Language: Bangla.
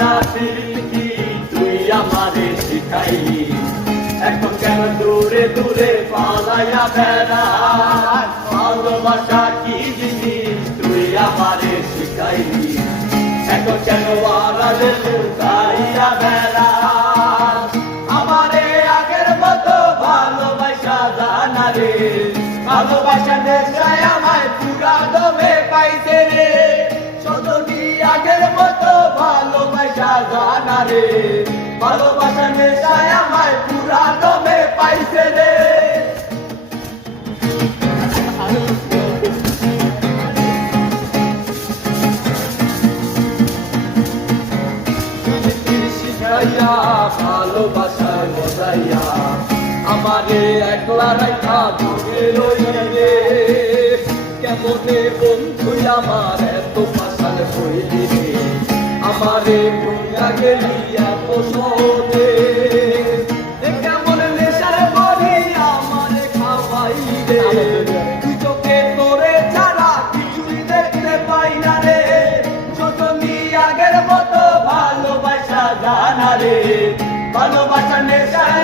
না স্মৃতি তুই আমারে শিখাইলি, এখন কেন দূরে দূরে পালাইয়া বেড়াস? ভালোবাসা কি জিনিস তুই আমারে শিখাইলি, এখন কেন আড়ালে লুকাইয়া বেড়াস? আমারে আগের মতো ভালোবাসা জানা রে, ভালোবাসা নেশায় আমায় পুরা দমে পাইছে রে। সতী আগের মতো ভালোবাসা জানা রে, ভালোবাসা নেশায় আমায় পুরা দমে পাইছে রে। শিখাইয়া ভালোবাসায় মজাইয়া আমারে একলা রাখা দূরে রইলে রে। কেমনে বন্ধু আমার এত পাশাল হইলি রে, আমারে ভুইয়া গেলি এত সহজে। কেমন নেশার বলি আমারে খাওয়াইলি রে, তুই চোখে তোরে ছাড়া কিছুই দেখতে পাই না রে। সতী আগের মতো ভালোবাসা জানা রে, ভালোবাসা নেশায়